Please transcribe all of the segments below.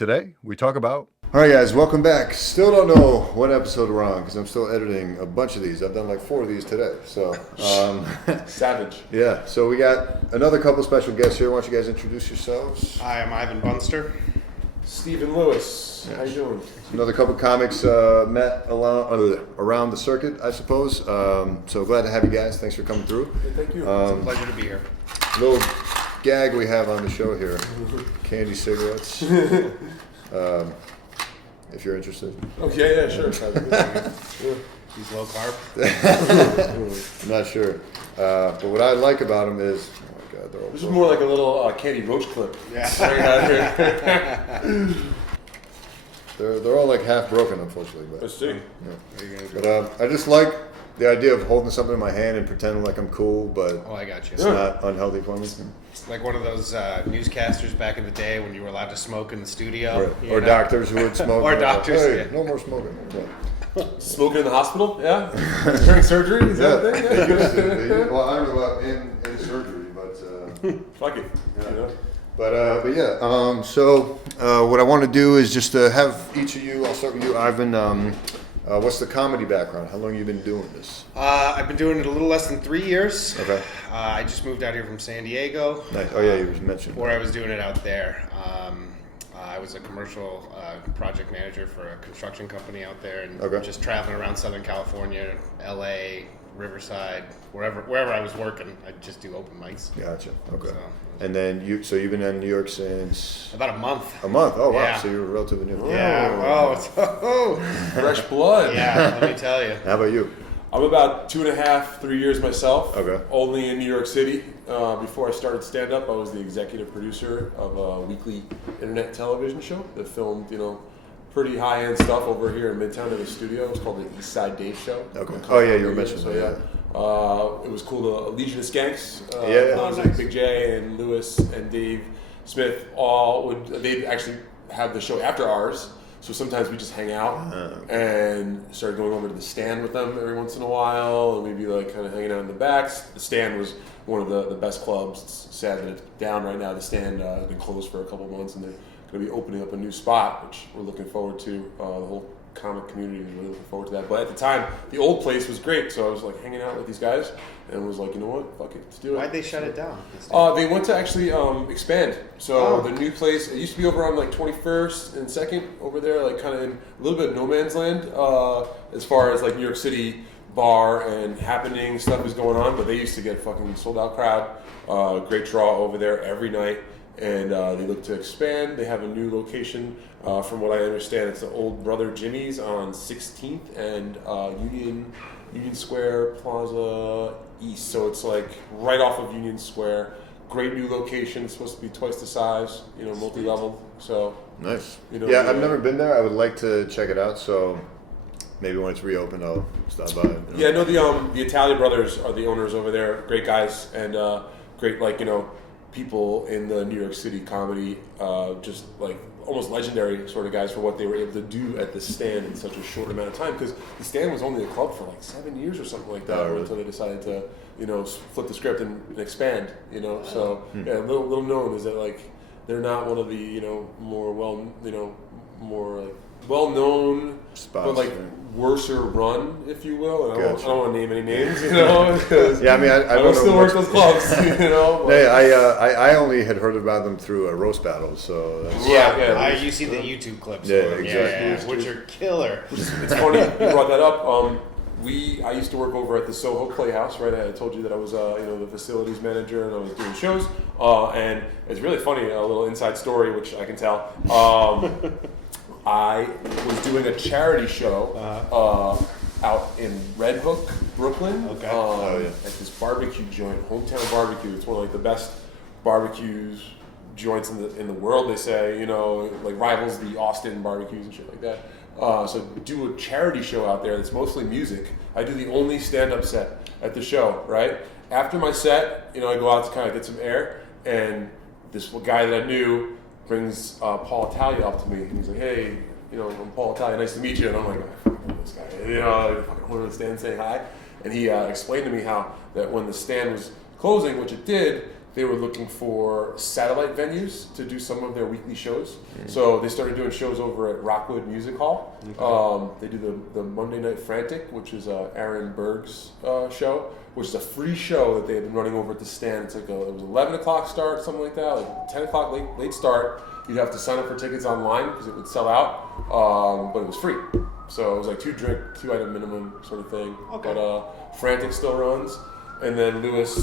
Today, we talk about... All right, guys, welcome back. Still don't know what episode we're on because I'm still editing a bunch of these. I've done like 4 of these today. So, Savage. Yeah, so we got another couple special guests here. Why don't you guys introduce yourselves? Hi, I'm Ivan Bunster. Stephen Lewis. How you doing? Another couple comics met around the circuit, I suppose. So glad to have you guys. Thanks for coming through. Yeah, thank you. It's a pleasure to be here. Little gag we have on the show here. Candy cigarettes. If you're interested. Okay, yeah, sure. He's low carb. I'm not sure. But what I like about them is, oh my God, they're all This is more like a little candy roach clip. Yeah. They're all like half broken, unfortunately. But, Let's see. yeah. But I just like the idea of holding something in my hand and pretending like I'm cool, but Oh, I got you. it's not unhealthy for me. It's like one of those newscasters back in the day when you were allowed to smoke in the studio. Right. Or doctors who would smoke. Or and they're like, doctors, hey, yeah. no more smoking. Yeah. Smoking in the hospital? Yeah? During surgery? Is that a They thing? used to. Well, I don't know about in surgery, but Fuck it. yeah. You know? But yeah. So what I want to do is just have each of you. I'll start with you, Ivan. What's the comedy background? How long have you been doing this? I've been doing it a little less than 3 years. Okay. I just moved out here from San Diego. Nice. Oh yeah, you mentioned. Before I was doing it out there. I was a commercial project manager for a construction company out there, and Okay. just traveling around Southern California, LA, Riverside, wherever I was working, I'd just do open mics. Gotcha. Okay. So, And then you've been in New York since about a month. a month. Oh wow. Yeah. So you're relatively new. Yeah. Oh. Fresh blood. Yeah. Let me tell you. How about you? I'm about 2.5, 3 years myself. Okay. Only in New York City. Before I started stand-up, I was the executive producer of a weekly internet television show that filmed, pretty high-end stuff over here in Midtown in a studio. It's called the East Side Dave Show. Okay. Oh yeah, you were mentioning So that. yeah, it was cool. The Legion of Skanks. Yeah. It was like Big J and Lewis and Dave Smith they'd actually have the show after ours. So sometimes we just hang out and started going over to the stand with them every once in a while, and we'd be like kind of hanging out in the backs. The stand was one of the best clubs. It's sad that it's down right now. The stand has been closed for a couple of months, and they're going to be opening up a new spot, which we're looking forward to. The whole comic community is really looking forward to that. But at the time, the old place was great, so I was like hanging out with these guys and was like, you know what, fuck it, let's do it. Why'd they shut it down? They went to actually expand. So the new place, it used to be over on like 21st and 2nd over there, like kind of in a little bit of no man's land as far as like New York City bar and happening stuff is going on. But they used to get fucking sold out crowd, great draw over there every night. And they look to expand. They have a new location. From what I understand, it's the old Brother Jimmy's on 16th and Union Square Plaza East. So it's like right off of Union Square. Great new location. It's supposed to be twice the size. Multi-level. So Nice. Yeah, I've never been there. I would like to check it out. So maybe when it's reopened, I'll stop by. Yeah, no, the Italian brothers are the owners over there. Great guys and great people in the New York City comedy, just like almost legendary sort of guys for what they were able to do at the stand in such a short amount of time. Because the stand was only a club for like 7 years or something like that, really? until they decided to, flip the script and expand. So yeah, little known is that like they're not one of the more more like well known, Spots, but like yeah. worser run, if you will. And Gotcha. I don't want to name any names, because Yeah, I mean, I I don't don't know still work much- those clubs, but- Hey, I only had heard about them through a roast battle, so that's, Yeah. You see the YouTube clips. Yeah, for them. exactly. Which are killer. It's funny you brought that up. I used to work over at the Soho Playhouse, right? I told you that I was the facilities manager and I was doing shows. And it's really funny, a little inside story which I can tell. I was doing a charity show out in Red Hook, Brooklyn. Okay. At this barbecue joint, Hometown Barbecue. It's one of like the best barbecues joints in the world. They say, like rivals the Austin barbecues and shit like that. So do a charity show out there that's mostly music. I do the only stand-up set at the show, right? After my set, I go out to kind of get some air, and this guy that I knew brings Paul Italia up to me, and he's like, "Hey, I'm Paul Italia, nice to meet you." And I'm like, "I fucking know this guy." I fucking went to the stand saying hi, and he explained to me how that when the stand was closing, which it did, they were looking for satellite venues to do some of their weekly shows. So they started doing shows over at Rockwood Music Hall. They do the Monday Night Frantic, which is Aaron Berg's show, which is a free show that they had been running over at the stand. It's like it was 11 o'clock start, something like that, like 10 o'clock late start. You'd have to sign up for tickets online because it would sell out, but it was free. So it was like 2-item minimum sort of thing. Okay. But Frantic still runs. And then Louis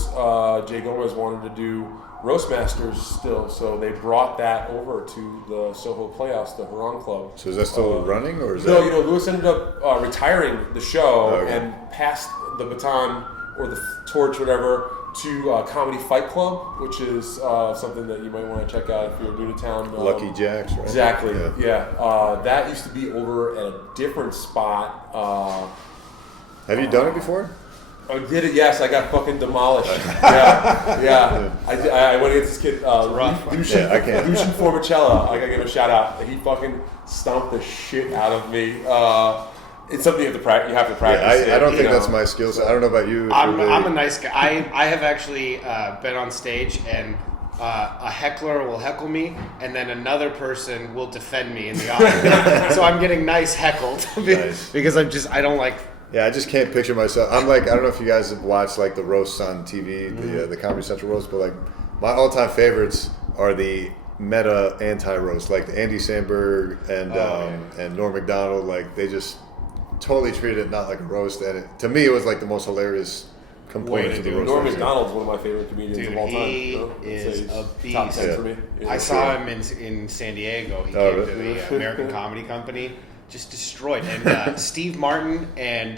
J. Gomez wanted to do Roastmasters still, so they brought that over to the Soho Playhouse, the Huron Club. So is that still running, or is No, that? Louis ended up retiring the show Okay. and passed the baton or the torch, whatever, to Comedy Fight Club, which is something that you might want to check out if you're new to town. Lucky Jacks, right? Exactly. Yeah. That used to be over at a different spot. Have you done it before? I did it, yes. I got fucking demolished. Yeah. I went against this kid, Lucian, Yeah, I can't. Lucian Formicella. I gotta give him a shout out. He fucking stomped the shit out of me. It's something you have to practice. Yeah, I don't think that's my skill set. I don't know about you. I'm a nice guy. I have actually been on stage and a heckler will heckle me, and then another person will defend me in the audience. So I'm getting nice heckled Nice. because I don't like. Yeah, I just can't picture myself. I'm like, I don't know if you guys have watched like the roasts on TV, the Comedy Central roast, but like my all-time favorites are the meta anti-roast, like the Andy Samberg and Norm Macdonald. Like they just totally treated it not like a roast, and to me it was like the most hilarious component Way of to the do it. roast. Norm Macdonald's one of my favorite comedians Dude, of all time. he you know? is He's a top beast. 10 Yeah. for me. Yeah. I saw him in San Diego. He Oh, came really? to the American Comedy Company, just destroyed. And Steve Martin and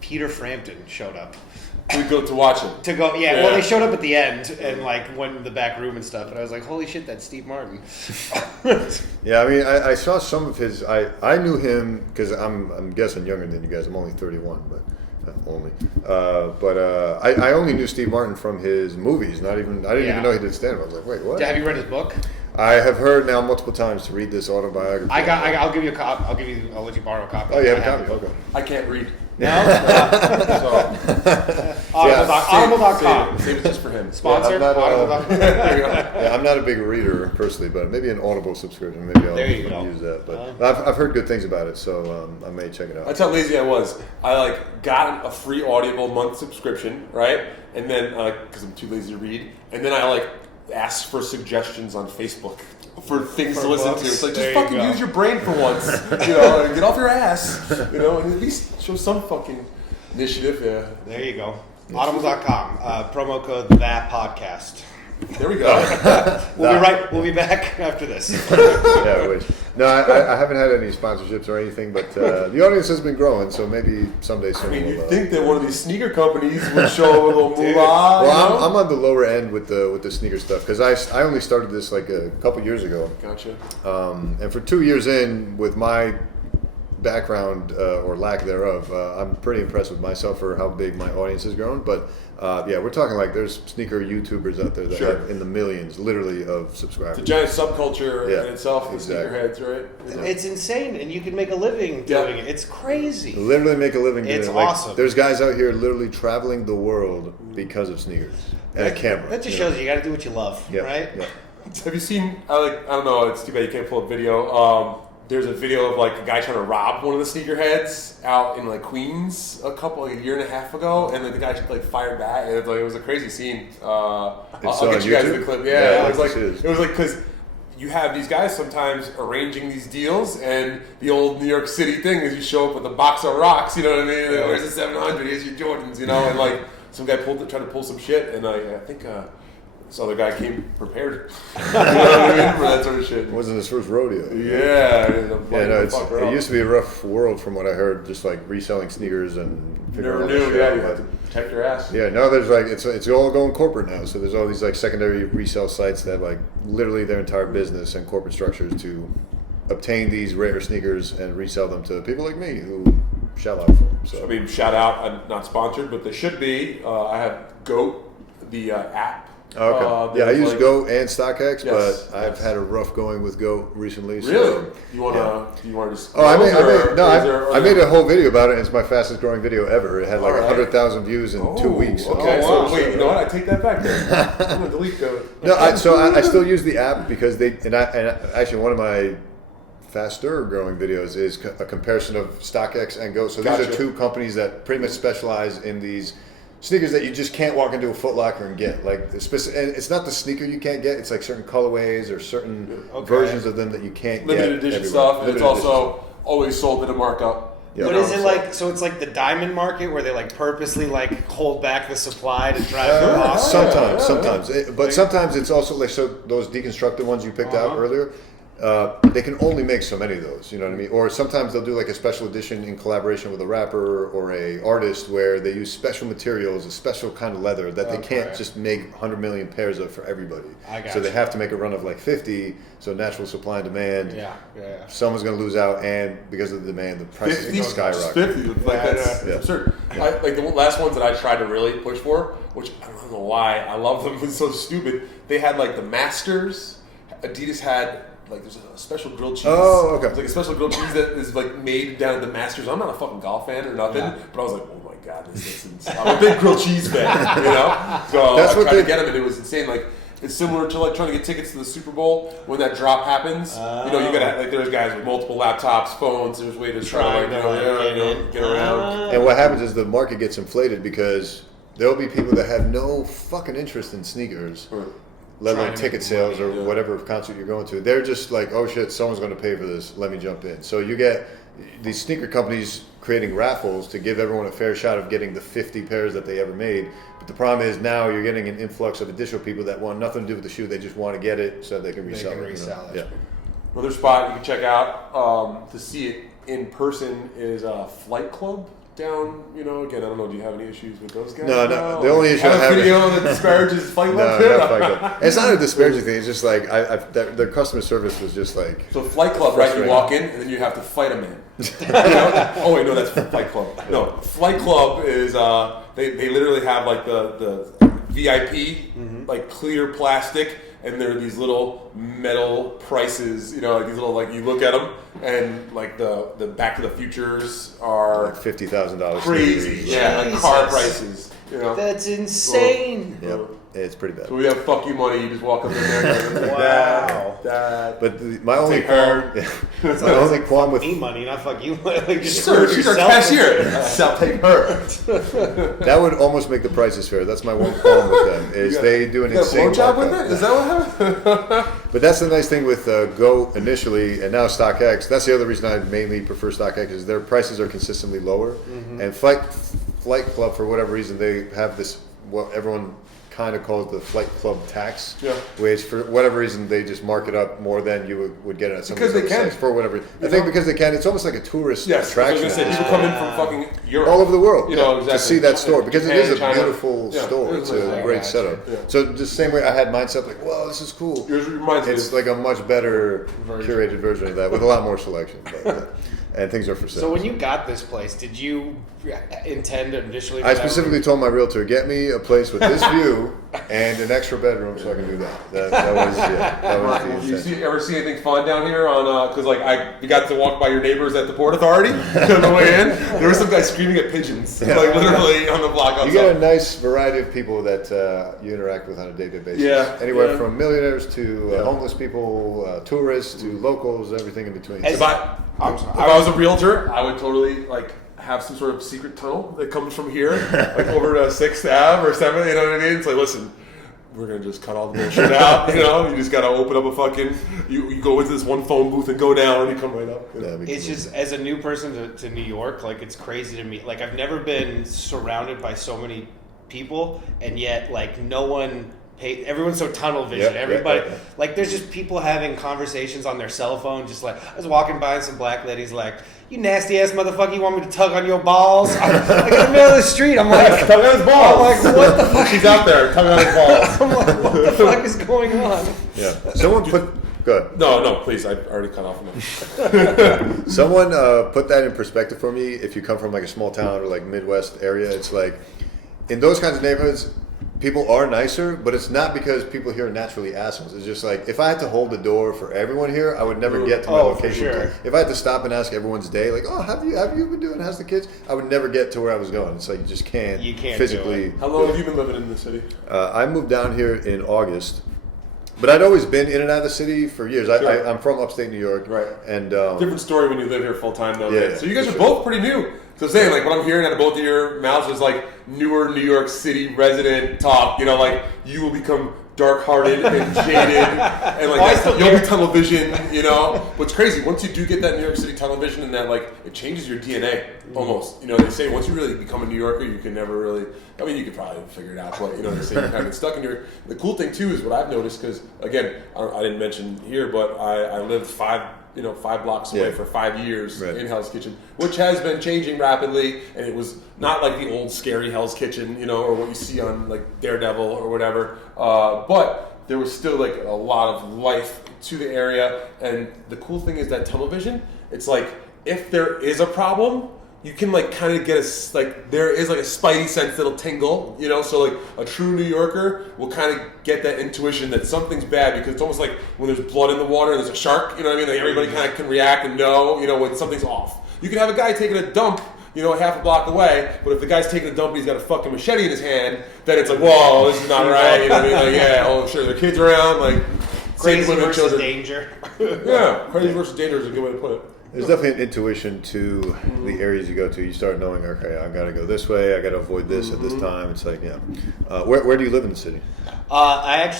Peter Frampton showed up. We go to watch him. To go, yeah. Well, they showed up at the end and like went in the back room and stuff. And I was like, "Holy shit, that's Steve Martin." Yeah, I mean, I saw some of his. I knew him because I'm guessing younger than you guys. I'm only 31, but only. I only knew Steve Martin from his movies. I didn't even know he did stand up. I was like, wait, what? Have you read his book? I have heard now multiple times to read this autobiography. I'll give you a copy. I'll let you borrow a copy. Oh, you have a I copy? it. Okay. I can't read. No. So Audible.com. save it just for him. Sponsored. Yeah, I'm not, Audible.com. There you go. Yeah, I'm not a big reader personally, but maybe an Audible subscription. Maybe I'll There you go. use that. But I've heard good things about it, so I may check it out. That's how lazy I was. I got a free Audible month subscription, right? And then because I'm too lazy to read, and then I asked for suggestions on Facebook for things to listen to. It's like, There just you fucking go. use your brain for once, and get off your ass, and at least show some fucking initiative. Yeah. There you go. Audible.com. Promo code that podcast. There we go. We'll be back after this. Yeah, wait. No, I haven't had any sponsorships or anything, but the audience has been growing, so maybe someday soon. I mean, we'll, you'd think that one of these sneaker companies would show a little moolah. Well, I'm on the lower end with the sneaker stuff because I only started this like a couple years ago. Gotcha. And for 2 years in, with my background or lack thereof, I'm pretty impressed with myself for how big my audience has grown. But yeah, we're talking like there's sneaker YouTubers out there that Sure. have in the millions, literally, of subscribers. It's a giant subculture Yeah, in itself, the exactly. sneakerheads, right? It's insane, and you can make a living doing it. It's crazy. Literally make a living doing It's it. Like, awesome. There's guys out here literally traveling the world because of sneakers and a camera. That just shows you got to do what you love, Yeah, right? yeah. Have you seen? I don't know. It's too bad you can't pull up video. There's a video of a guy trying to rob one of the sneakerheads out in Queens a year and a half ago, and the guy fired back, and it was a crazy scene. I'll get you guys YouTube? the clip. Yeah, Yeah, I'd it was like to see this. because you have these guys sometimes arranging these deals, and the old New York City thing is you show up with a box of rocks. You know what I mean? Where's the 700? Here's your Jordans. And some guy tried to pull some shit, and I think. This other guy came prepared, you know what I mean, for that sort of shit. It wasn't his first rodeo. Yeah, it used to be a rough world from what I heard, just reselling sneakers and figuring Never out knew. shit Yeah, out. you have to protect your ass. Yeah, no, there's it's all going corporate now. So there's all these secondary resale sites that literally their entire business and corporate structures to obtain these rare sneakers and resell them to people like me who shell out for them. So I mean, shout out. I'm not sponsored, but they should be. I have GOAT, the app Okay. Yeah, I use like, Go and StockX, Yes, but I've had a rough going with Go recently. Really? So, You wanna? Do you want to just? Oh, I made a a whole video about it. And it's my fastest growing video ever. It had like Alright. 100,000 views in 2 weeks. So. Okay, Oh, wow. so wait, you know what? I take that back. Then I'm gonna delete Go. No, I still use the app because and actually one of my faster growing videos is a comparison of StockX and Go. So these Gotcha. are two companies that pretty much specialize in these sneakers that you just can't walk into a Foot Locker and get. Like, and it's not the sneaker you can't get. It's like certain colorways or certain versions of them that you can't Limited get. edition everywhere. stuff, and Limited it's edition also always sold at a markup. Yeah. But You is it like, so it's like the diamond market where they like purposely like hold back the supply to drive the cost? Sometimes. But sometimes it's also like, so those deconstructed ones you picked out earlier, they can only make so many of those, you know what I mean? Or sometimes they'll do like a special edition in collaboration with a rapper or a artist where they use special materials, a special kind of leather that they can't just make 100 million pairs of for everybody. So they have to make a run of like 50, so natural supply and demand. Yeah. Someone's going to lose out, and because of the demand, the price is going to skyrocket. 50, like that's absurd. Like the last ones that I tried to really push for, which I don't know why, I love them, it's so stupid. They had like the Masters. Adidas had like there's a special grilled cheese. Oh, okay. It's like a special grilled cheese that is like made down at the Masters. I'm not a fucking golf fan or nothing, but I was like, oh my god, this is I'm a big grilled cheese fan, you know. So That's I what tried they- to get them, and it was insane. Like it's similar to like trying to get tickets to the Super Bowl when that drop happens. You know, you gotta like there's guys with multiple laptops, phones. There's ways to try to get around. And what happens is the market gets inflated because there'll be people that have no fucking interest in sneakers, let alone ticket sales or whatever concert you're going to. They're just like, oh shit, someone's going to pay for this. Let me jump in. So you get these sneaker companies creating raffles to give everyone a fair shot of getting the 50 pairs that they ever made. But the problem is now you're getting an influx of additional people that want nothing to do with the shoe. They just want to get it so they can resell it. Yeah. Another spot you can check out to see it in person is Flight Club down. You know, again, I don't know. Do you have any issues with those guys? No. The only issue I have have a video that disparages Flight Club. No, not Fight Club. It's not a disparaging thing. It's just like their customer service was just like. So Flight Club, right? You walk in and then you have to fight a man. You know? Oh wait, no, that's Flight Club. No, Flight Club is they literally have like the VIP like clear plastic, and there are these little metal prices. You know, like these little like you look at them, and like the Back to the Futures are Like $50,000. crazy. Yeah, like car prices. You know, That's insane. Yep, it's pretty bad. so we have fuck you money. You just walk up in there. And Wow. Dad. But my only Take her. qualm, my only qualm with Me money, not fuck you. Like, just Sir, screw she's our yourself. cashier. Shall take her. that would almost make the prices fair. That's my one qualm with them is they do an You got a insane blowjob with markup. it? Is that what happened? But that's the nice thing with Go initially, and now StockX. That's the other reason I mainly prefer StockX is their prices are consistently lower. And Flight Club, for whatever reason, they have this what everyone kind of calls the Flight Club tax, which for whatever reason they just mark it up more than you would get at some Because of these they other can. sites for whatever. I think because they can. It's almost like a tourist Yes, I was attraction going to say, at this people point. come in from fucking Europe. all over the world, You know, exactly. to see that store because it is a Japan, China. beautiful Yeah, store. it It's is a nice. great setup. Yeah. So just the same way I had mine set up, like, whoa, this is cool. Yours reminds me It's of- like a much better curated version of that with a lot more selection. But, and things are for sale. So when you got this place, did you intend initially? I specifically told my realtor, get me a place with this view and an extra bedroom so I can do that. That was the Do you intent. ever see anything fun down here on? Because like we got to walk by your neighbors at the Port Authority on the way in. There was some guy screaming at pigeons, like literally on the block outside. You get a nice variety of people that you interact with on a day-to-day basis. Yeah, Anywhere yeah. from millionaires to homeless people, tourists to locals, everything in between. If I was a realtor, I would totally like have some sort of secret tunnel that comes from here, like over to 6th Ave or 7th. You know what I mean? It's like, listen, we're gonna just cut all the bullshit out. You know, you just gotta open up a fucking. You go into this one phone booth and go down, and you come right up. You know? It's just as a new person to New York, like it's crazy to me. Like I've never been surrounded by so many people, and yet like no one. Everyone's so tunnel vision. Everybody, like, there's just people having conversations on their cell phone. Just like I was walking by, and some black lady's like, "You nasty ass motherfucker! You want me to tug on your balls?" I'm like in the middle of the street. I'm like, Tug on his balls. I'm like, what the fuck? She's out there tugging on his balls. I'm like, what the fuck is going on? Yeah. Someone put. Go ahead. No, please. I already cut off enough. Someone put that in perspective for me. If you come from like a small town or like Midwest area, it's like in those kinds of neighborhoods, people are nicer, but it's not because people here are naturally assholes. It's just like if I had to hold the door for everyone here, I would never get to my location. For sure. If I had to stop and ask everyone's day, like, oh, have you been doing? How's the kids? I would never get to where I was going. It's like you just can't. You can't physically. How long have you been living in the city? I moved down here in August. But I'd always been in and out of the city for years. Sure. I'm from upstate New York. Right. And different story when you live here full time, though. Yeah. Man. So you guys are both pretty new. So I'm saying, like, what I'm hearing out of both of your mouths is like newer New York City resident talk. You know, like you will become dark-hearted and jaded, and like you'll be tunnel vision. You know, what's crazy? Once you do get that New York City tunnel vision, and that like it changes your DNA almost. You know, they say once you really become a New Yorker, you can never really. I mean, you could probably figure it out, but you know, they say you're kind of stuck in your. The cool thing too is what I've noticed because again, I didn't mention here, but I lived 5 blocks away for 5 years in Hell's Kitchen, which has been changing rapidly, and it was not like the old scary Hell's Kitchen, you know, or what you see on like Daredevil or whatever. But there was still like a lot of life to the area, and the cool thing is that tunnel vision. It's like if there is a problem, you can like kind of get there is like a spidey sense that'll tingle, you know. So like a true New Yorker will kind of get that intuition that something's bad because it's almost like when there's blood in the water and there's a shark, you know what I mean? Like everybody kind of can react and know, you know, when something's off. You can have a guy taking a dump, you know, half a block away, but if the guy's taking a dump and he's got a fucking machete in his hand, then it's like, whoa, this is not right. You know what I mean? Like, yeah, oh sure, there are kids around, like crazy versus danger. Yeah, crazy versus danger is a good way to put it. There's definitely an intuition to the areas you go to. You start knowing, okay, I got to go this way. I got to avoid this at this time. It's like, yeah. Where do you live in the city? I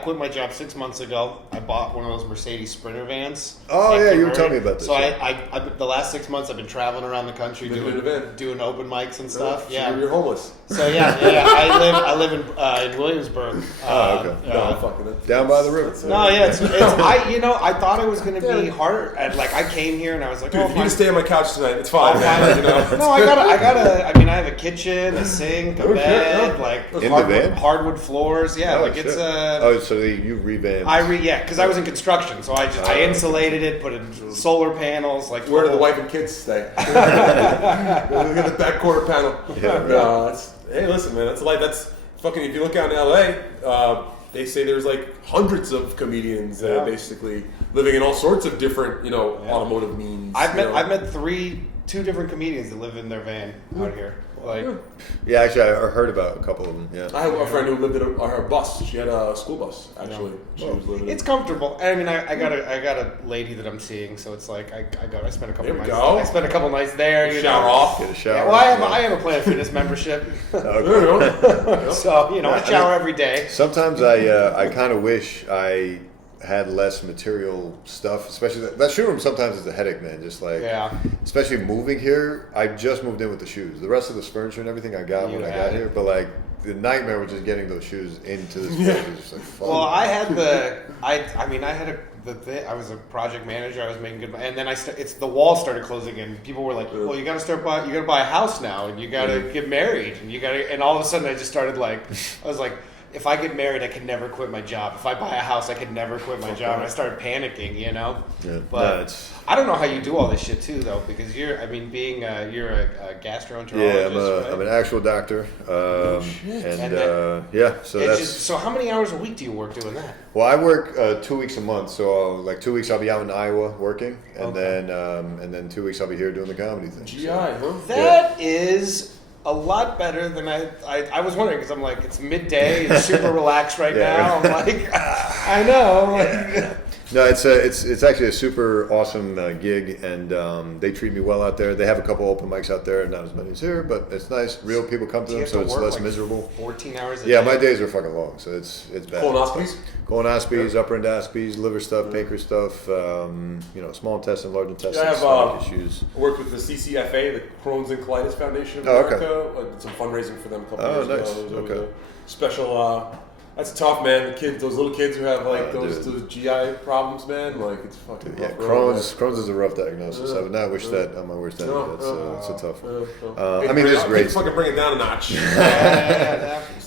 quit my job 6 months ago. I bought one of those Mercedes Sprinter vans. Oh yeah, you were telling me about this. So I the last 6 months I've been traveling around the country doing open mics and stuff. So you're homeless. So yeah. I live in Williamsburg. Oh okay. No, I'm fucking it. Down by the river. No, yeah, it's I thought it was going to be harder. And like I came here and I was like, dude, if you need to stay on my couch tonight, it's fine, man. You know? No, I gotta. I mean, I have a kitchen, a sink, a bed, like in the van? Hardwood floors. Yeah, oh, like shit. It's so you revamped. because I was in construction, so I insulated it, put in solar panels. Like where do the wife and kids stay? Look at the back quarter panel. Yeah, right. Hey, listen, man, that's that's fucking. If you look out in LA, they say there's like hundreds of comedians that are basically living in all sorts of different, automotive means. I've met two different comedians that live in their van out here. Like, yeah, actually, I heard about a couple of them. Yeah, I have a friend who lived in her bus. She had a school bus. Actually, she was living. It's comfortable. I mean, I got a lady that I'm seeing, so it's like I spent a couple nights. I spent a couple nights there. Shower off. Get a shower. Yeah, well, I have a Planet Fitness membership. So I shower every day. Sometimes I kind of wish I had less material stuff, especially that showroom sometimes is a headache, man. Just like, especially moving here. I just moved in with the shoes. The rest of this furniture and everything I got when I got here, but like the nightmare was just getting those shoes into this place. It was just like fun. Well, I had I was a project manager. I was making good money, and then the walls started closing, and people were like, "Well, you got to buy a house now, and you got to get married, and all of a sudden I just started I was like, if I get married, I can never quit my job. If I buy a house, I can never quit my job. And I started panicking, Yeah. But I don't know how you do all this shit too, though, because you're a gastroenterologist. Yeah, I'm an actual doctor. So how many hours a week do you work doing that? Well, I work 2 weeks a month. So 2 weeks I'll be out in Iowa working, and then 2 weeks I'll be here doing the comedy thing. GI, huh? That is a lot better than I was wondering, because I'm like, it's midday, it's super relaxed right now. I'm like, I know. No, it's actually a super awesome gig, and they treat me well out there. They have a couple open mics out there, not as many as here, but it's nice. Real people come to them, so it's less miserable. 14 hours a day? Yeah, my days are fucking long, so it's bad. Colonoscopies, upper endoscopies, liver stuff, pancreas stuff, small intestine, large intestine, stomach issues. I worked with the CCFA, the Crohn's and Colitis Foundation of America. I did some fundraising for them a couple years ago. Nice. There was a special That's tough, man. The kids, those little kids who have like those dude. GI problems, man. Like it's fucking. Yeah, rough road, Crohn's is a rough diagnosis. I would not wish that on my worst enemy. It's a tough one. I mean, it's great. Fucking bring it down a notch.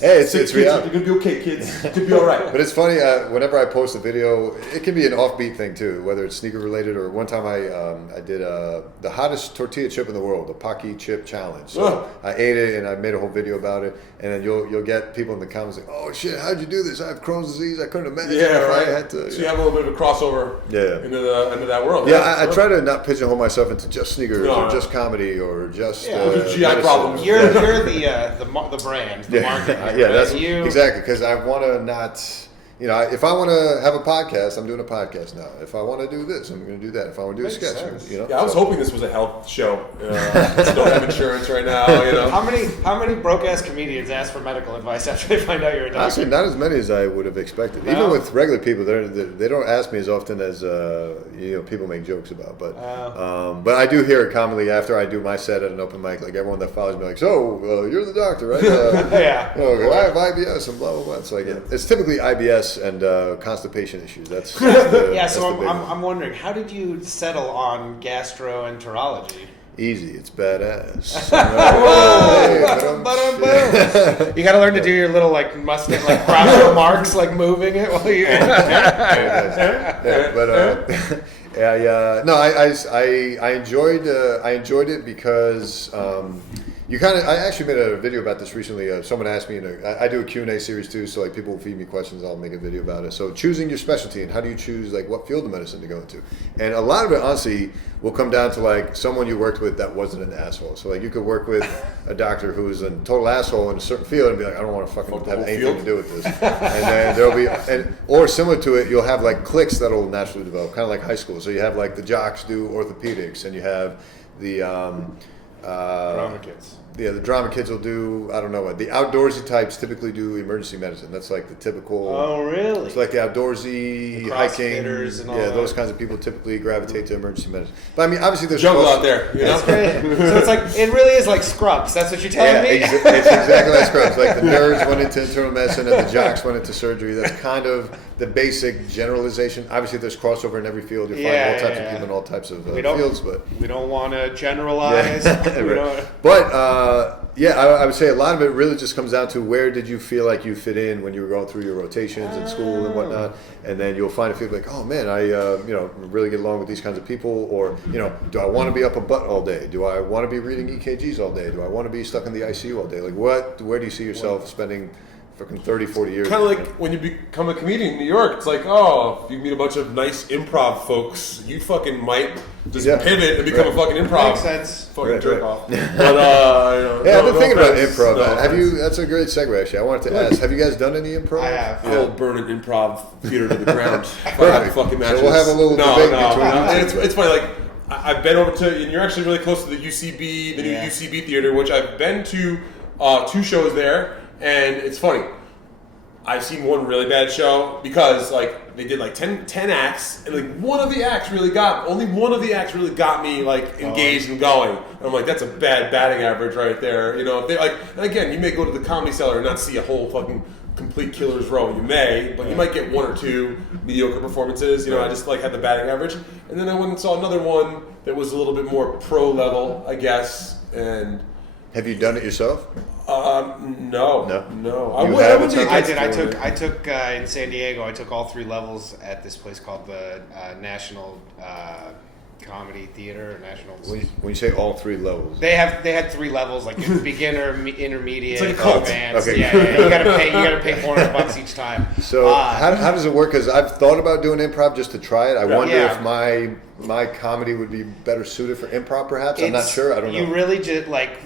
Hey, it's kids, reality. you're gonna be okay, kids. You'll be all right. But it's funny. Whenever I post a video, it can be an offbeat thing too, whether it's sneaker related or one time I did the hottest tortilla chip in the world, the Pocky Chip Challenge. So I ate it and I made a whole video about it. And then you'll get people in the comments like, "Oh shit, how'd you do this? I have Crohn's disease. I couldn't imagine." Yeah, right. I had to, so you have a little bit of a crossover. Into that world. Yeah, I try to not pigeonhole myself into just sneakers or just comedy or just GI problems. You're the brand, the market. Yeah, that's you exactly because I want to not. You know, if I want to have a podcast, I'm doing a podcast now. If I want to do this, I'm going to do that. If I want to do a sketch, you know. Yeah, I was hoping this was a health show. Don't have insurance right now. You know. How many broke ass comedians ask for medical advice after they find out you're a doctor? Honestly, not as many as I would have expected. No. Even with regular people, they don't ask me as often as people make jokes about. But I do hear it commonly after I do my set at an open mic. Like everyone that follows me, like, so you're the doctor, right? Yeah. I have IBS and blah blah blah. It's like it's typically IBS and constipation issues. That's so I'm wondering, how did you settle on gastroenterology? Easy, it's badass. You got to learn to do your little like Mustang like crop marks, like moving it while you. I enjoyed it because. I actually made a video about this recently. Someone asked me, I do a Q&A series too, so like people will feed me questions, I'll make a video about it. So choosing your specialty and how do you choose like what field of medicine to go into? And a lot of it honestly will come down to like someone you worked with that wasn't an asshole. So like you could work with a doctor who is a total asshole in a certain field and be like, I don't want to fucking have anything to do with this. And then there'll be, or similar to it, you'll have like cliques that'll naturally develop, kind of like high school. So you have like the jocks do orthopedics and you have the drama kids. Yeah, the drama kids will do, I don't know what. The outdoorsy types typically do emergency medicine. That's like the typical. Oh, really? It's like the outdoorsy, the hiking. And all those kinds of people typically gravitate to emergency medicine. But I mean, obviously there's jungle out there. You know? So it's like, it really is like Scrubs. That's what you're telling me? It's exactly like Scrubs. Like the nerds went into internal medicine and the jocks went into surgery. That's kind of the basic generalization. Obviously there's crossover in every field. You find all types of people in all types of fields. But we don't want to generalize. I would say a lot of it really just comes down to where did you feel like you fit in when you were going through your rotations in school and whatnot, and then you'll find a few like, oh man, I really get along with these kinds of people, or do I want to be up a butt all day? Do I want to be reading EKGs all day? Do I want to be stuck in the ICU all day? Like where do you see yourself spending fucking 30, 40 years? Kind of like when you become a comedian in New York, it's like, if you meet a bunch of nice improv folks, you fucking might just pivot and become a fucking improv. Makes sense. Fucking jerk off. But, I've been thinking about improv. That's a great segue, actually. I wanted to ask, have you guys done any improv? I have. I'll burn an improv theater to the ground. Fucking matches. So we'll have a little debate between you. It's funny, like, I've been over to, and you're actually really close to the UCB, the new UCB theater, which I've been to 2 shows there. And it's funny. I've seen one really bad show because like they did like 10 acts and like only one of the acts really got me like engaged and going. And I'm like, that's a bad batting average right there. If they like, and again, you may go to the Comedy Cellar and not see a whole fucking complete killer's row. You may, but you might get 1 or 2 mediocre performances. I just like had the batting average. And then I went and saw another one that was a little bit more pro level, I guess. And have you done it yourself? No. I took in San Diego. I took all 3 levels at this place called the National Comedy Theater or National. When you say all 3 levels, they had 3 levels, like beginner, intermediate, it's like a cult. Advanced. Okay. Yeah. You gotta pay $400 each time. So how does it work? Because I've thought about doing improv just to try it. I wonder if my comedy would be better suited for improv. Perhaps I'm not sure. I don't know. You really just like.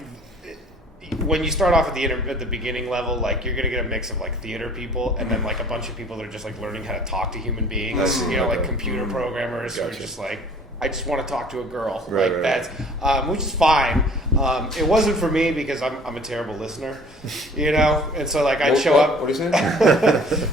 When you start off at the beginning level, like you're gonna get a mix of like theater people and then like a bunch of people that are just like learning how to talk to human beings. Like computer programmers who are just like, I just want to talk to a girl. That's which is fine. It wasn't for me because I'm a terrible listener, and so like I'd show up. What are you saying?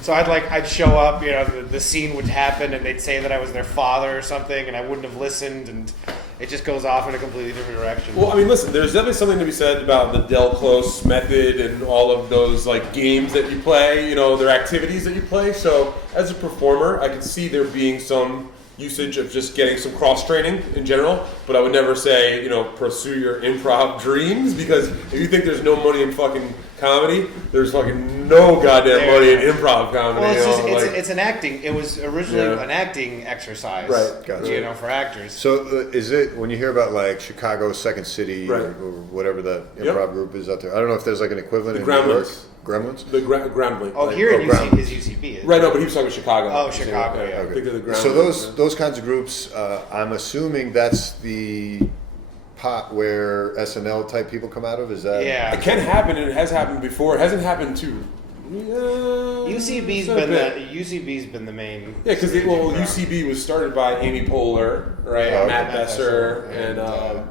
So I'd show up. The scene would happen and they'd say that I was their father or something, and I wouldn't have listened and. it just goes off in a completely different direction. Well, I mean, listen, there's definitely something to be said about the Del Close method and all of those like games that you play, their activities that you play. So as a performer, I can see there being some usage of just getting some cross training in general, but I would never say, pursue your improv dreams, because if you think there's no money in fucking comedy, there's fucking no goddamn money in improv comedy. Well, it's an acting. It was originally an acting exercise, right? Gotcha. For actors. So is it when you hear about like Chicago, Second City, or whatever the improv group is out there? I don't know if there's like an equivalent in New York. Gremlins? The Grambling. Oh, here in UC is UCB. Right, no, but he was talking about Chicago. Oh, Chicago, yeah. Okay. I think they're the So those kinds of groups, I'm assuming that's the pot where SNL type people come out of? Is that? Yeah. It can happen, and it has happened before. It hasn't happened to... UCB's been the main. Yeah, because UCB was started by Amy Poehler, right? Matt Besser, and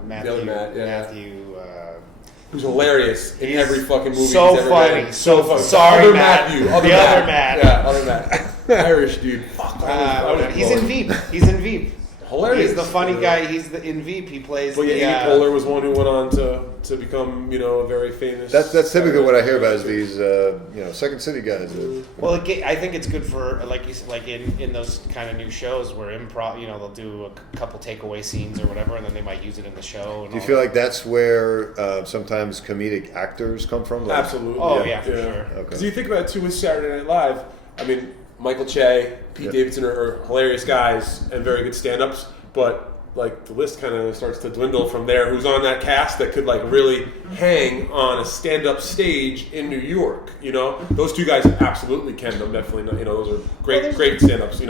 Matthew. Who's hilarious in every fucking movie. So he's ever funny. been. So funny. Sorry, other Matt. Matthew. Other Matt. Yeah, other Matt. Irish dude. Fuck. He's in Veep. He's in Veep. Hilarious. He's the funny guy. He's in Veep. He plays. But Amy Poehler was one who went on to become, a very famous. That's typically what I hear about is these, Second City guys. Well, I think it's good for like in those kind of new shows where improv, they'll do a couple takeaway scenes or whatever, and then they might use it in the show. And do you feel like that's where sometimes comedic actors come from? Like, absolutely. Oh yeah, for sure. Because you think about it too with Saturday Night Live. I mean, Michael Che, Pete Davidson are hilarious guys and very good stand-ups, but like the list kind of starts to dwindle from there. Who's on that cast that could like really hang on a stand-up stage in New York? Those two guys absolutely can. Them definitely not. Those are great stand-ups.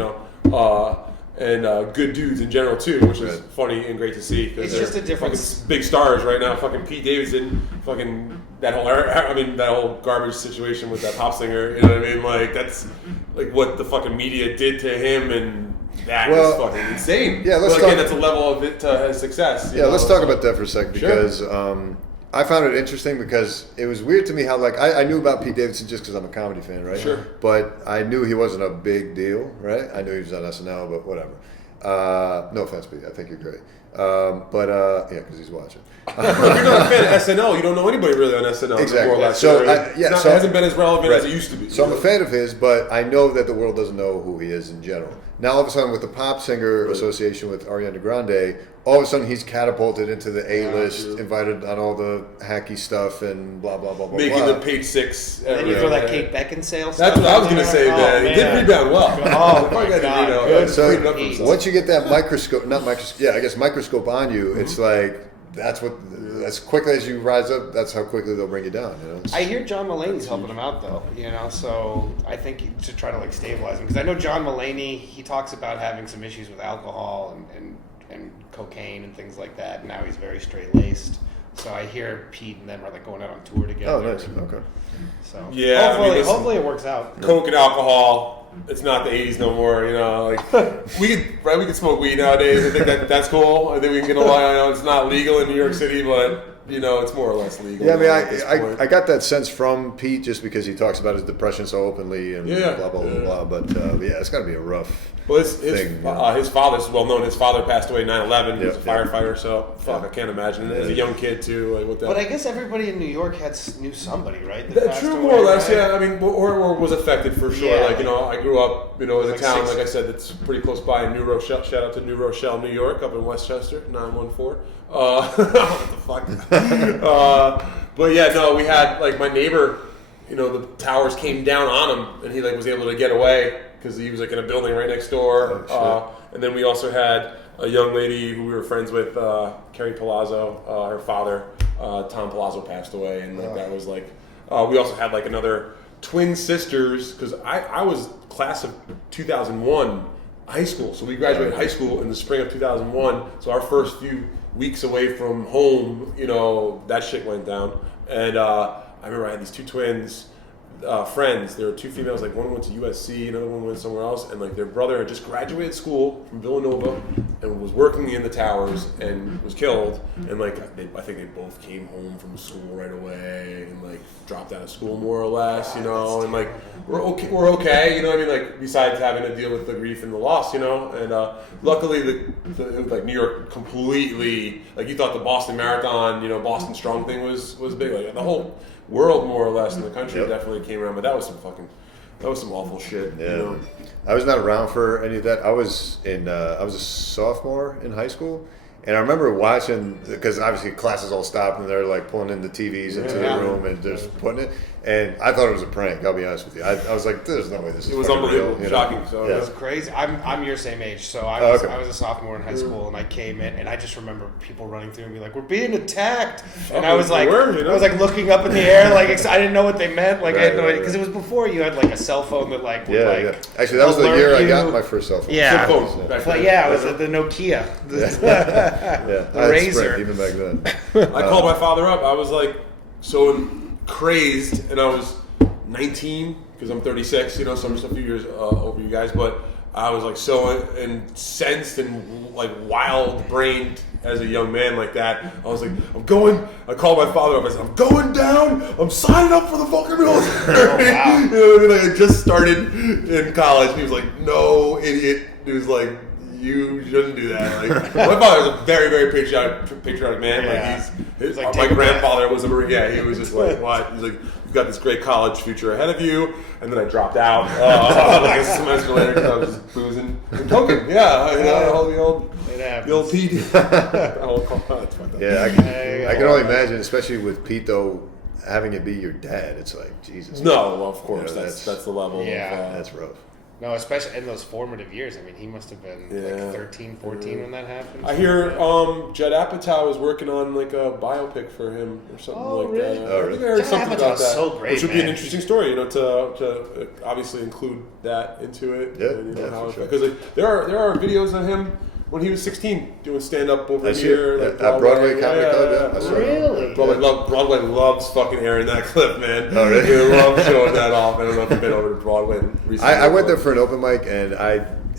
And good dudes in general too, which is funny and great to see. It's just a difference. Big stars right now. Fucking Pete Davidson. Fucking that whole garbage situation with that pop singer. You know what I mean? Like that's like what the fucking media did to him, and that is fucking insane. Yeah, let's talk. Again, that's a level of it success. Yeah, let's talk about that for a second because I found it interesting because it was weird to me how like I knew about Pete Davidson just because I'm a comedy fan, right? Sure. But I knew he wasn't a big deal, right? I knew he was on SNL, but whatever. No offense, Pete. I think you're great. Because he's watching. If you're not a fan of SNL, you don't know anybody really on SNL. Exactly. More or less, so it hasn't been as relevant as it used to be. So I'm a fan of his, but I know that the world doesn't know who he is in general. Now all of a sudden, with the pop singer association with Ariana Grande, all of a sudden he's catapulted into the A-list, invited on all the hacky stuff and blah blah blah blah. Making the Page Six. And you throw that Kate Beckinsale stuff. That's what I was going to say, man. He did rebound well. Oh my god! So once you get that microscope on you, it's like that's what. As quickly as you rise up, that's how quickly they'll bring you down. I hear John Mulaney's helping him out though. So I think to try to like stabilize him, because I know John Mulaney. He talks about having some issues with alcohol and cocaine and things like that. And now he's very straight laced. So I hear Pete and them are like going out on tour together. Oh, nice. Okay. So hopefully it works out. Coke and alcohol. It's not the 80s no more, we could smoke weed nowadays. I think that's cool. I think we can get along. I know it's not legal in New York City, but it's more or less legal. Yeah, I mean, I got that sense from Pete just because he talks about his depression so openly and blah blah blah blah. But it's got to be a rough. Well, his father's well known. His father passed away 9/11. He was a firefighter, so I can't imagine. As a young kid too, with that. But I guess everybody in New York knew somebody, right? That's true, more or less. Right? Yeah, I mean, or was affected for sure. Yeah. I grew up, in a town like I said that's pretty close by in New Rochelle. Shout out to New Rochelle, New York, up in Westchester, 914. What the fuck? But yeah, no, we had like my neighbor. The towers came down on him, and he was able to get away because he was in a building right next door. And then we also had a young lady who we were friends with, Carrie Palazzo. Her father, Tom Palazzo, passed away, and that was we also had another twin sisters because I was class of 2001 high school, so we graduated high school in the spring of 2001. So our first few weeks away from home, that shit went down, and I remember I had these two twins friends. There were two females. Like one went to USC, another one went somewhere else, and like their brother had just graduated school from Villanova and was working in the towers and was killed. And like I think they both came home from school right away and like dropped out of school more or less, you know. And like we're okay, you know what I mean? Like besides having to deal with the grief and the loss, you know. And luckily, like New York completely, like you thought the Boston Marathon, you know, Boston Strong thing was big. Like the whole world more or less in the country definitely came around, but that was some awful shit. Yeah, you know? I was not around for any of that. I was a sophomore in high school, and I remember watching, because obviously classes all stopped and they're like pulling in the TVs into the room and just putting it. And I thought it was a prank. I'll be honest with you. I was like, "There's no way this is." It was fucking unbelievable, real, you know? shocking. So Yeah. It was crazy. I'm your same age, so I was a sophomore in high school, and I came in, and I just remember people running through and be like, "We're being attacked," and I was like, I was like looking up in the air, like I didn't know what they meant, like I had no idea, because it was before you had like a cell phone that like would Actually, that was the alert year I you. got my first cell phone. Yeah, Flip phone back then. it was the Nokia, The the Razor. even back then. I called my father up. I was like so crazed, and I was 19 because I'm 36. You know, so I'm just a few years over you guys, but I was like so incensed and like wild-brained as a young man like that. I was like, I called my father up. I said, I'm going down. I'm signing up for the fucking military. Oh, wow. You know what I mean? Like, I just started in college. He was like, no, idiot. He was like, you shouldn't do that. Like, my father was a very, very patriotic man. Yeah. Like, like, my take a grandfather was a Marine. Yeah, he was just like, what? He's like, you've got this great college future ahead of you. And then I dropped out like a semester later because I was just boozing and coking. Yeah, you know, the old Pete. Yeah, I can only imagine, especially with Pete though, having it be your dad. It's like Jesus. No, well, of course, You know, that's the level. Yeah. That's rough. No, especially in those formative years. I mean, he must have been like 13, 14 when that happened. I hear Judd Apatow is working on like a biopic for him or something like really? that. Oh, I think I really? heard something Judd about Apatow's that, so great, which would be an man. interesting story, you know, to obviously include that into it. Yeah, and, you know, yeah, how for sure. because there are videos of him when he was 16 doing stand up over I see here, it. like At Broadway Comedy Club. Yeah, I saw it. Really? Broadway loves fucking airing that clip, man. Oh, really? They love showing that off. I don't know if you've been over to Broadway recently. I went there for an open mic, and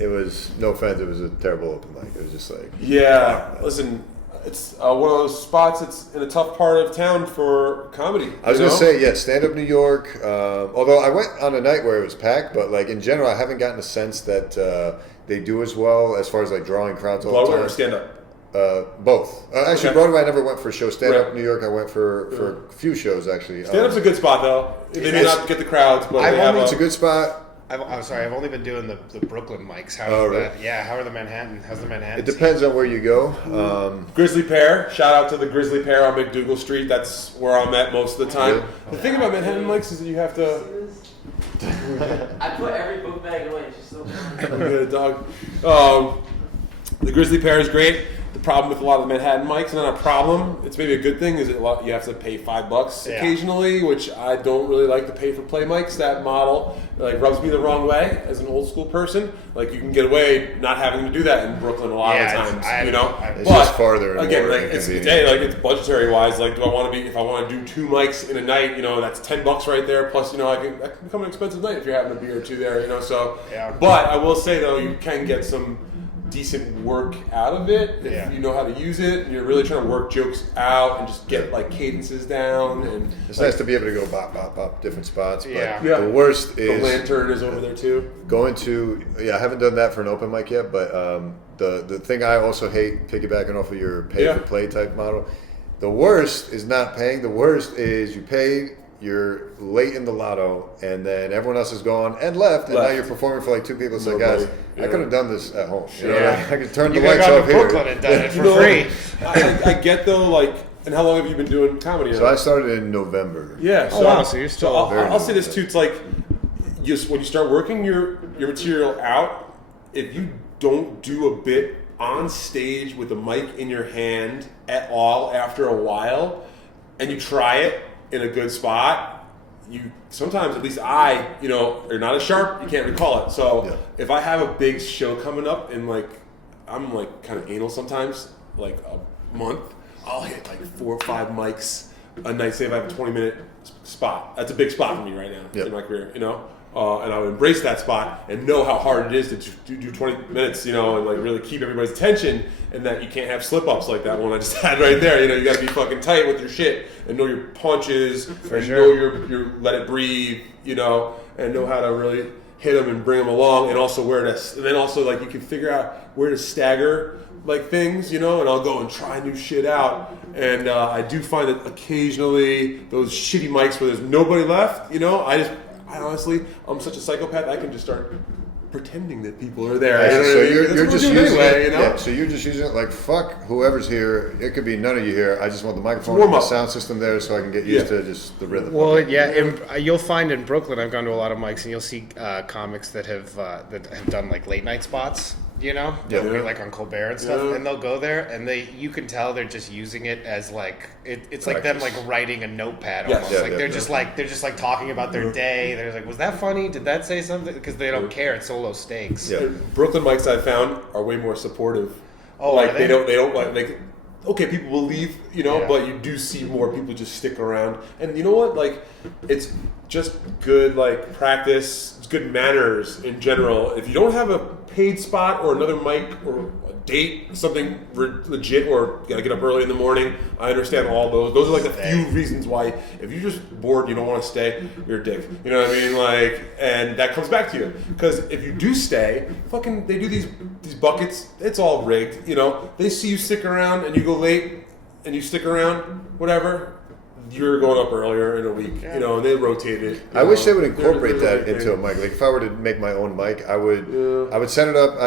it was, no offense, it was a terrible open mic. It was just like, yeah. Listen, it's one of those spots that's in a tough part of town for comedy. I was going to say, yeah, stand up New York. Although I went on a night where it was packed, but like in general, I haven't gotten a sense that they do as well as far as like drawing crowds all the Broadway time. or stand up? Both. Actually, Okay. Broadway I never went for a show. Stand up Right. New York I went for a few shows actually. Stand up's a good spot though. They may not get the crowds, but they have It's a good spot. I'm sorry, I've only been doing the Brooklyn mics. How's Oh, that? really? Yeah, how's the Manhattan It depends on where you go. Grizzly Pear. Shout out to the Grizzly Pear on McDougal Street. That's where I'm at most of the time. Yeah. The thing about Manhattan mics is that you have to I put every book bag away. It's just so get a dog. The Grizzly Pear is great. The problem with a lot of the Manhattan mics, not a problem, it's maybe a good thing, is that you have to pay $5 occasionally, which I don't really like the pay for play mics. That model like rubs me the wrong way as an old school person. Like you can get away not having to do that in Brooklyn a lot of times, you know. It's just farther and again, more like it's inconvenient. it's budgetary wise. Like, do I want to be? If I want to do 2 mics in a night, you know, that's $10 right there. Plus, you know, that can become an expensive night if you're having a beer or two there, you know. So, but I will say though, you can get some decent work out of it if you know how to use it and you're really trying to work jokes out and just get like cadences down. And It's nice to be able to go bop, bop, bop, different spots. But Yeah. the worst the is lantern is over there too. going to, I haven't done that for an open mic yet, but the thing I also hate, piggybacking off of your pay for play type model, the worst is not paying. The worst is you pay, you're late in the lotto, and then everyone else is gone and left, and now you're performing for like 2 people. So, guys, I could have done this at home. You know, like, I could turn the lights off to here. Brooklyn and done it for free. I get though, like, and how long have you been doing comedy now? So I started in November. Yeah. So, wow, so you're still I'll say this too. It's like, just when you start working your material out, if you don't do a bit on stage with a mic in your hand at all after a while, and you try it in a good spot, you sometimes, at least you're not as sharp, you can't recall it. So if I have a big show coming up and like I'm like kind of anal sometimes, like a month, I'll hit like 4 or 5 mics a night, say if I have a 20-minute spot. That's a big spot for me right now in my career, you know? And I would embrace that spot and know how hard it is to do 20 minutes, you know, and like really keep everybody's attention, and that you can't have slip-ups like that one I just had right there. You know, you got to be fucking tight with your shit and know your punches know your let it breathe, you know, and know how to really hit them and bring them along, and also where to, and then also like you can figure out where to stagger like things, you know, and I'll go and try new shit out. And I do find that occasionally those shitty mics where there's nobody left, you know, I honestly, I'm such a psychopath, I can just start pretending that people are there. Yeah, you know so you're just using it, you know? yeah, so you're just using it like, fuck whoever's here. It could be none of you here. I just want the microphone Warm and the up. sound system there so I can get used to just the rhythm. Well, you'll find in Brooklyn, I've gone to a lot of mics, and you'll see comics that have done like late night spots. You know, they'll be like on Colbert and stuff, and they'll go there, and you can tell they're just using it as like it's like them like writing a notepad almost. They're just like talking about their day. They're like, was that funny? Did that say something? Because they don't care. It's so low stakes. Yeah. Brooklyn mics I found are way more supportive. Oh, like are they? they don't like okay, people will leave, you know, but you do see more people just stick around. And you know what? Like, it's just good like practice. It's good manners in general. If you don't have a paid spot or another mic or a date, something legit, or you gotta get up early in the morning, I understand all those. Those are like the few reasons why if you're just bored, you don't want to stay, you're a dick. You know what I mean? Like, and that comes back to you. Because if you do stay, fucking, they do these buckets, it's all rigged, you know? They see you stick around and you go late and you stick around, whatever, you're going up earlier in a week, you know, and they rotate it. I wish they would incorporate that into a mic. Like if I were to make my own mic, I would set it up.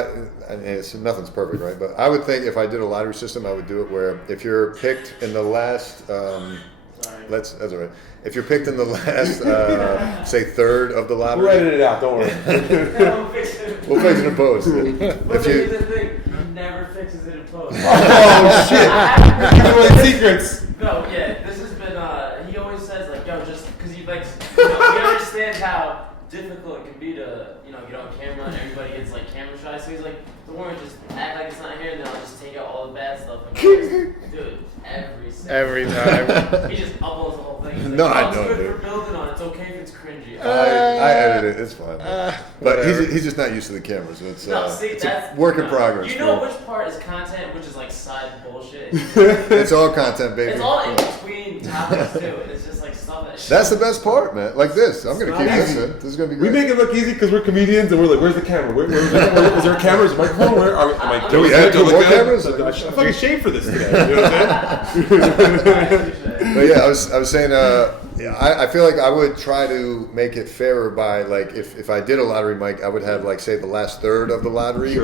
And nothing's perfect, right? But I would think if I did a lottery system, I would do it where if you're picked in the last, that's all right. If you're picked in the last, say third of the lottery, We'll edit it out. Don't worry. we'll fix it in post. But here's the thing, he never fixes it in post. Oh shit! Giving away secrets. No, yeah, this has been, he always says, like, yo, just, because he, like, you know, he understands how difficult it can be to, you know, get on camera, and everybody gets, like, camera shy, so he's like, don't worry, just act like it's not here, and then I'll just take out all the bad stuff, and just do it every time. He just uploads the whole thing. He's like, No, I it's don't, good dude. for building on, it's okay if it's cringy. I edit it. It's fine. But he's just not used to the camera, so it's, it's a work in progress. You know which part is content, which is, like, side bullshit. It's all content, baby. It's all in between topics, too. It's just, like, stuff that That's the best part, man. Like this. I'm going to keep this in. This is going to be We great. make it look easy because we're comedians and we're like, where's the camera? Is there a camera? Is there a microphone? Where are we? I'm like, Do we add two more cameras? I'm fucking shaved for this today. You know what I'm saying? But yeah, I was saying, I feel like I would try to make it fairer by like if I did a lottery mic, I would have like say the last third of the lottery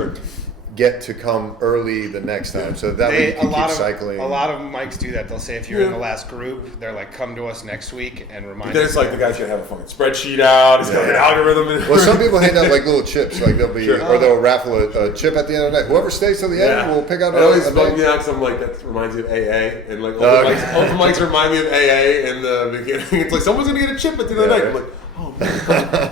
get to come early the next time, so that way you can keep cycling. A lot of mics do that. They'll say if you're in the last group, they're like, come to us next week and remind Then us. it's like the guy's gonna have a fucking spreadsheet out. He's got an algorithm. Well, some people hand out like little chips, like they'll be, or they'll raffle a chip at the end of the night. Whoever stays till the end will pick out It always a bugs me name. out because I'm like, that reminds me of AA, and like all the mics remind me of AA in the beginning. It's like someone's gonna get a chip at the end of the night. I'm like, oh man,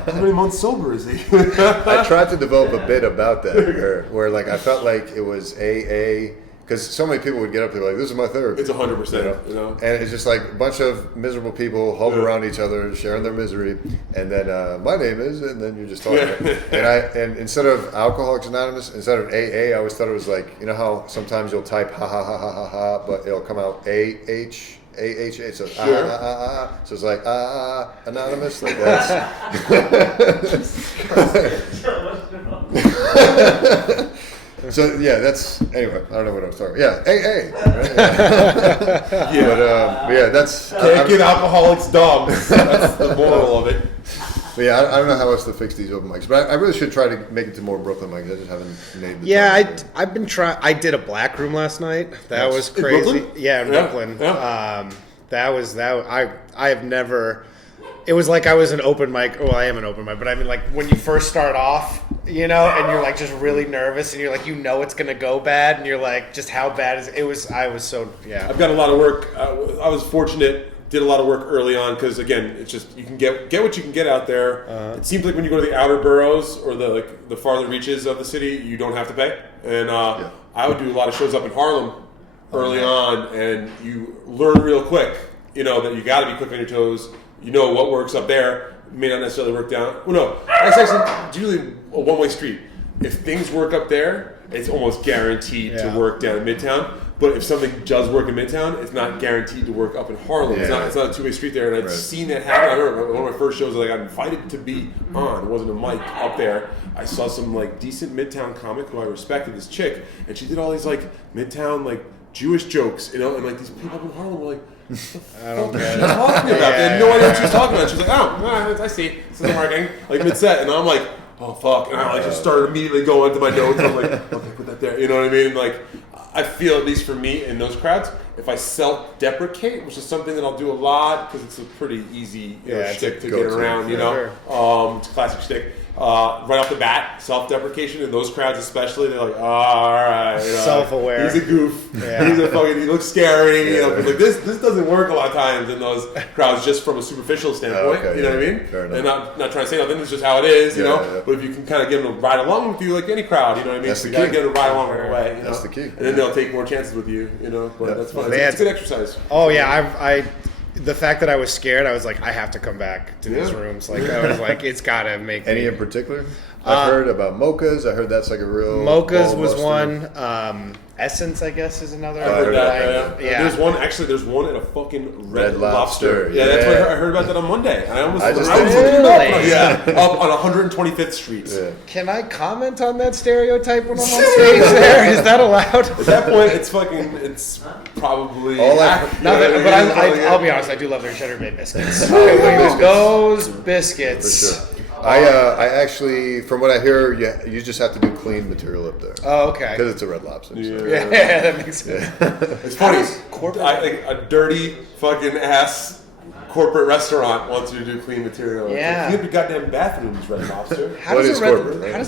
how many months sober is he? I tried to develop a bit about that, where like I felt like it was AA, because so many people would get up there like, this is my therapy. It's 100%, you know? And it's just like a bunch of miserable people huddled around each other, sharing their misery, and then my name is, and then you're just talking. And instead of Alcoholics Anonymous, instead of AA, I always thought it was like, you know how sometimes you'll type ha ha ha ha ha ha, but it'll come out AH. AHA, so so it's like anonymous, like that's. So yeah, that's anyway. I don't know what I was talking. Yeah, AA. Right? But yeah, that's Can't get alcoholics dogs. That's the moral of it. But yeah, I don't know how else to fix these open mics, but I really should try to make it to more Brooklyn mics. I just haven't made the time. I've been trying. I did a black room last night. That was In crazy. Brooklyn? Yeah, in Brooklyn. Yeah. That was. I have never. It was like I was an open mic. Well, I am an open mic, but I mean, like when you first start off, you know, and you're like just really nervous, and you're like, you know, it's gonna go bad, and you're like, just how bad is it? Was I was so yeah. I've got a lot of work. I was fortunate. Did a lot of work early on because again, it's just you can get what you can get out there. It seems like when you go to the outer boroughs or the farther reaches of the city, you don't have to pay. And I would do a lot of shows up in Harlem early on, and you learn real quick. you know that you got to be quick on your toes. You know what works up there may not necessarily work down. Well, no, that's actually usually a one-way street. If things work up there, it's almost guaranteed to work down in Midtown. But if something does work in Midtown, it's not guaranteed to work up in Harlem. Yeah. It's not a two-way street there. And I've seen that happen. I remember one of my first shows, I got invited to be on. It wasn't a mic up there. I saw some like decent Midtown comic who I respected, this chick, and she did all these like Midtown like Jewish jokes, you know, and like these people up in Harlem were like, I don't get it. talking about? They had no idea what she was talking about. She was like, oh, I see. This isn't working. Like mid-set. And I'm like, oh, fuck. And I like just started immediately going to my notes. I'm like, okay, put that there. You know what I mean? Like, I feel, at least for me in those crowds, if I self-deprecate, which is something that I'll do a lot because it's a pretty easy shtick to get around, you know? It's a classic shtick. Right off the bat, self-deprecation in those crowds especially, they're like, oh, all right. You know, self-aware. He's a goof. He looks scary. You know, like this doesn't work a lot of times in those crowds just from a superficial standpoint. You know what I mean? Fair enough. And not trying to say nothing, it's just how it is, you know? Yeah. But if you can kind of get them to ride along with you like any crowd, you know what I mean? That's so the you key. got to get them to ride along right away. That's the key. And then they'll take more chances with you, you know? But that's fun. It's a good exercise. Oh, yeah. I the fact that I was scared, I was like, I have to come back to these rooms. Like, I was like, it's got to make Any in particular? I've heard about Mochas. I heard that's like a real... Mochas was one. Essence, I guess, is another. I heard that. Yeah. There's one at a fucking Red Lobster. Yeah, that's what I heard about that on Monday. I was looking up on 125th Street. Yeah. Can I comment on that stereotype when I'm on stage there? Is that allowed? At that point, it's probably... I'll be honest, I do love their Cheddar Bay biscuits. Those biscuits. For sure. I actually, from what I hear, you just have to do clean material up there. Oh, okay. Because it's a Red Lobster. Yeah, So. Yeah, that makes sense. It's funny. A dirty fucking ass corporate restaurant wants you to do clean material. Yeah. You have your goddamn bathrooms, Red Lobster. How does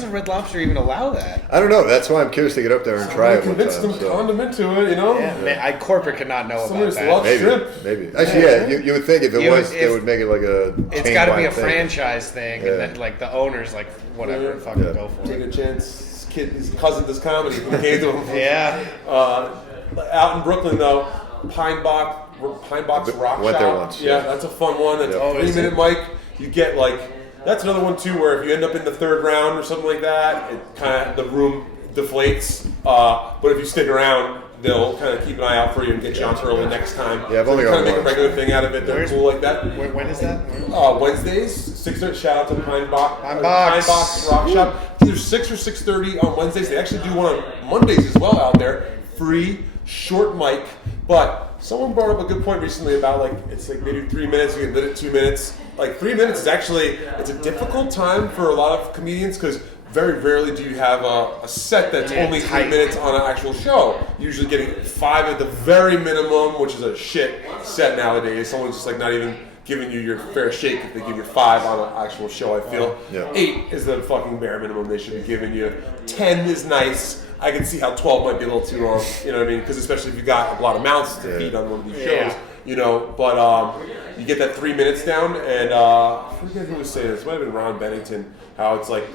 a Red Lobster even allow that? I don't know. That's why I'm curious to get up there and try it one Convince time. them condiment to it, you know? Yeah, man, corporate could not know Somebody about that. shrimp. Maybe. Actually, you would think if it was, they would make it like a It's got to be a thing. franchise thing, and then like the owners, like whatever, fucking go for Take it. a chance. His cousin does comedy. He came to him. Yeah. Out in Brooklyn, though, Pine Box Rock Went Shop. there once. Yeah, that's a fun one. That's a 3-minute mic. You get like, that's another one too, where if you end up in the third round or something like that, it kind of the room deflates. But if you stick around, they'll kind of keep an eye out for you and get you on early next time. Yeah, I've only kind got of make a one. regular thing out of it. They're cool like that. When is that? Wednesdays, 6:30. Shout out to Pine Box Rock Shop. Either 6 or 6:30 on Wednesdays. They actually do one on Mondays as well out there. Free, short mic. But someone brought up a good point recently about like it's like maybe 3 minutes. You can lit it 2 minutes. Like 3 minutes is actually it's a difficult time for a lot of comedians because very rarely do you have a set that's only 3 minutes on an actual show. Usually getting 5 at the very minimum, which is a shit set nowadays. Someone's just like not even giving you your fair shake if they give you 5 on an actual show, I feel. 8 is the fucking bare minimum they should be giving you. 10 is nice. I can see how 12 might be a little too long, you know what I mean? Because especially if you got a lot of mouths to feed on one of these shows, you know. But you get that 3 minutes down, and I forget who was saying this. It might have been Ron Bennington, how it's like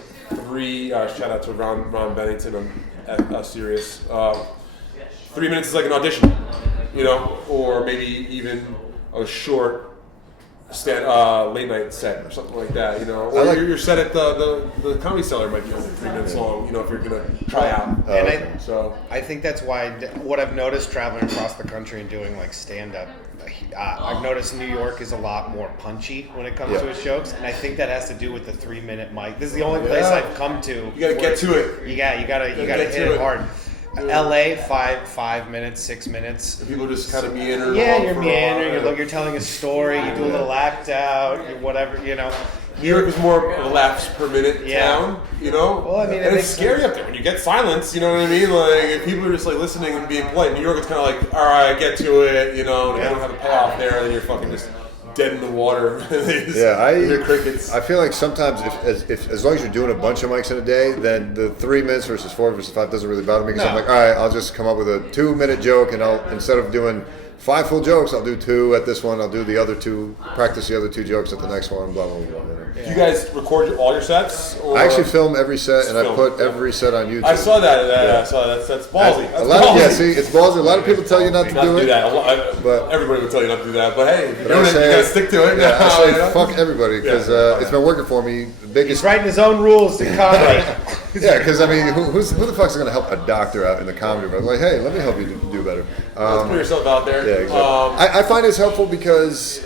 3, shout out to Ron Bennington on Sirius. 3 minutes is like an audition, you know, or maybe even a short late night set or something like that, you know. Or your set at the Comedy Cellar might be only 3 minutes long, you know, if you're gonna try out. I think that's why what I've noticed traveling across the country and doing like stand up, I've noticed New York is a lot more punchy when it comes to his jokes, and I think that has to do with the 3 minute mic. This is the only place I've come to. You gotta get to it. You gotta hit it hard. LA, 5 minutes, 6 minutes. And people just kind of meander. Yeah, you're meandering. You're telling a story. You do a little act out. Whatever, you know. New York is more of a laughs per minute town, you know. Well, I mean, and it's scary up there when you get silence. You know what I mean? Like if people are just like listening and being polite. New York is kind of like, all right, get to it. You know, and if you don't have a payoff there, then you're fucking just dead in the water. You're crickets. I feel like sometimes if as long as you're doing a bunch of mics in a day, then the 3 minutes versus 4 versus 5 doesn't really bother me because I'm like, all right, I'll just come up with a 2 minute joke, and I'll instead of doing 5 full jokes. I'll do 2 at this one. I'll do the other 2. Practice the other 2 jokes at the next one. Blah blah blah. Do you guys record all your sets? Or? I actually film every set, and I put every set on YouTube. I saw that. I saw that. That's ballsy. That's ballsy. See, it's ballsy. A lot of people tell you not to do it. But everybody would tell you not to do that. But hey, if you're doing it, you gotta stick to it. Yeah, I say fuck everybody because it's been working for me. He's writing his own rules to comedy. Yeah, because I mean, who the fuck's going to help a doctor out in the comedy room? Like, hey, let me help you do better. Let's put yourself out there. Yeah, exactly. I find it's helpful because,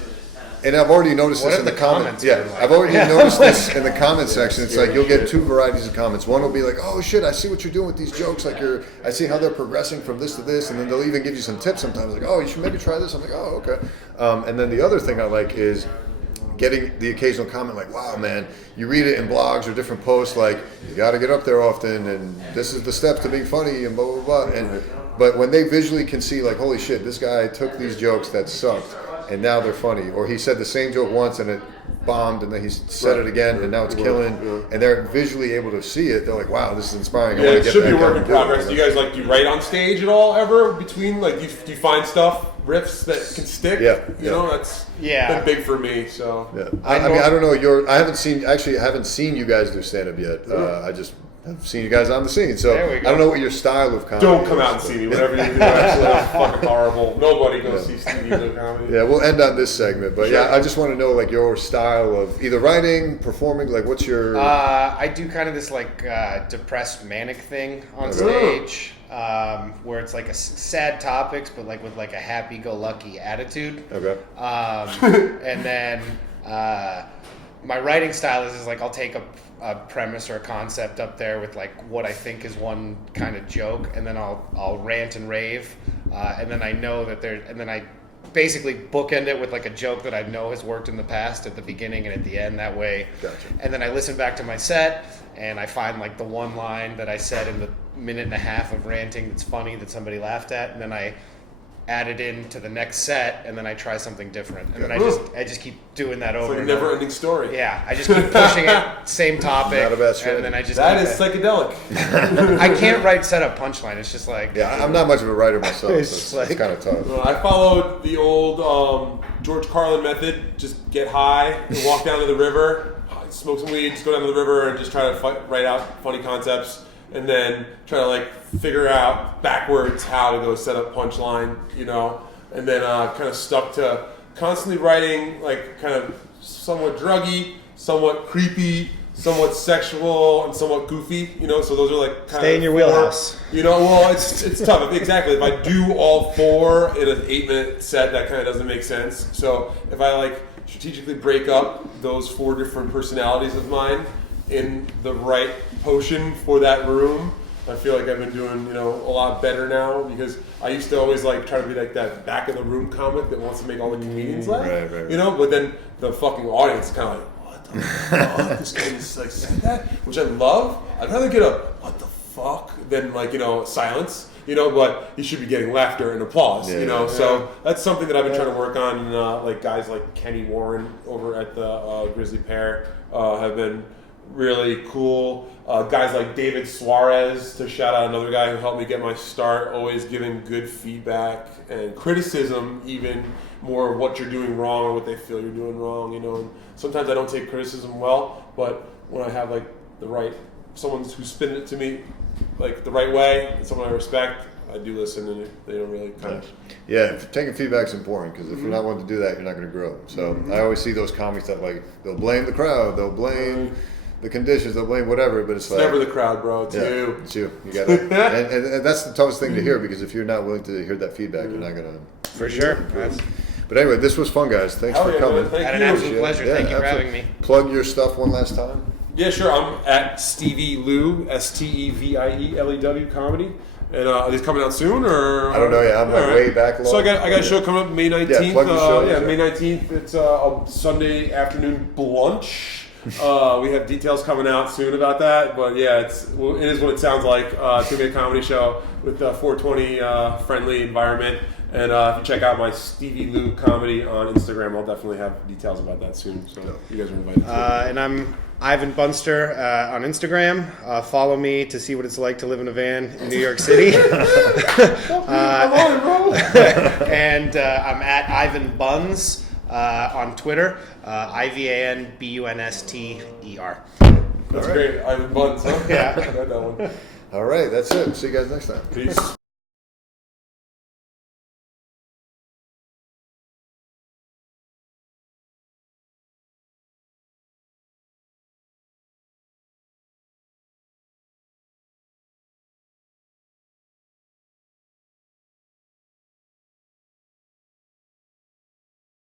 and I've already noticed this in the comments. Yeah, like? I've already noticed this in the comment section. It's like you'll get 2 varieties of comments. One will be like, "Oh shit, I see what you're doing with these jokes. Like I see how they're progressing from this to this," and then they'll even give you some tips sometimes. Like, "Oh, you should maybe try this." I'm like, "Oh, okay." And then the other thing I like is getting the occasional comment like, "Wow, man, you read it in blogs or different posts like you got to get up there often, and this is the steps to being funny and blah blah blah." But when they visually can see like, "Holy shit, this guy took these jokes that sucked and now they're funny," or he said the same joke once and it bombed and then he said it again and now it's killing, and they're visually able to see it, they're like, "Wow, this is inspiring." Yeah, it should be a work in progress. Do you guys do you write on stage at all ever between do you find stuff, riffs that can stick? Yeah, you know, that's been big for me. So yeah, I mean, I don't know. I haven't seen you guys do stand up yet. I just have seen you guys on the scene, so I don't know what your style of comedy. Don't come out and see me. Whatever you do, that's fucking horrible. Nobody goes see Stevie do comedy. Yeah, we'll end on this segment, but I just want to know your style of either writing, performing. Like, what's your? I do kind of this depressed manic thing on stage, where it's like a sad topics, but with a happy-go-lucky attitude. Okay. And then my writing style is I'll take a premise or a concept up there with what I think is one kind of joke, and then I'll rant and rave, and then I know that and then I basically bookend it with a joke that I know has worked in the past at the beginning and at the end. That way, gotcha. And then I listen back to my set and I find the one line that I said in the minute and a half of ranting that's funny that somebody laughed at, and then I add it into the next set, and then I try something different, and then I just keep doing that over. It's like a never-ending story. Yeah, I just keep pushing it, same topic, Not a bad strategy. and then I just that is psychedelic. I can't write setup punchline. It's just I'm not much of a writer myself, so it's kind of tough. Well, I followed the old George Carlin method: just get high, and walk down to the river, smoke some weed, just go down to the river, and just try to write out funny concepts. And then try to figure out backwards how to go set up punchline, and then kind of stuck to constantly writing kind of somewhat druggy, somewhat creepy, somewhat sexual, and somewhat goofy, so those are kind stay of in your wheelhouse. Well, it's tough. Exactly. If I do all 4 in an 8-minute set, that kind of doesn't make sense. So if I strategically break up those 4 different personalities of mine in the right potion for that room, I feel like I've been doing a lot better now, because I used to always try to be that back of the room comic that wants to make all the comedians laugh, right. But then the fucking audience kind of what the fuck, this guy just said that, which I love. I'd rather get a what the fuck than silence, but you should be getting laughter and applause, So that's something that I've been trying to work on. Guys like Kenny Warren over at the Grizzly Pear have been really cool. Guys like David Suarez, to shout out another guy who helped me get my start, always giving good feedback and criticism, even more of what you're doing wrong or what they feel you're doing wrong, And sometimes I don't take criticism well, but when I have the right someone who's spinning it to me the right way, and someone I respect, I do listen, and they don't really kind of. Yeah, taking feedback's important, because if you're not willing to do that, you're not going to grow. So I always see those comics that they'll blame the crowd, they'll blame the conditions, they'll blame whatever, but it's never the crowd, bro. It's you. It's you. You got to, and that's the toughest thing to hear, because if you're not willing to hear that feedback, you're not going to. For sure. But anyway, this was fun, guys. Thanks for coming. Man, thank Had you. an absolute pleasure. Thank you for having me. Plug your stuff one last time. Yeah, sure. I'm at Stevie Lew, STEVIELEW comedy. And are these coming out soon, or? I don't know. Yeah, I'm way back. So I got a show coming up May 19th. Yeah, plug your show. May 19th. It's a Sunday afternoon brunch. We have details coming out soon about that, but yeah, it is what it sounds like. It's gonna be a comedy show with a 420 friendly environment. And if you check out my Stevie Lew comedy on Instagram, I'll definitely have details about that soon. So you guys are invited. And I'm Ivan Bunster on Instagram. Follow me to see what it's like to live in a van in New York City. I'm on it, bro. And I'm at Ivan Buns on Twitter. IvanBunster. That's great. Ivan Buns, huh? Yeah. I got that one. All right, that's it. See you guys next time. Peace.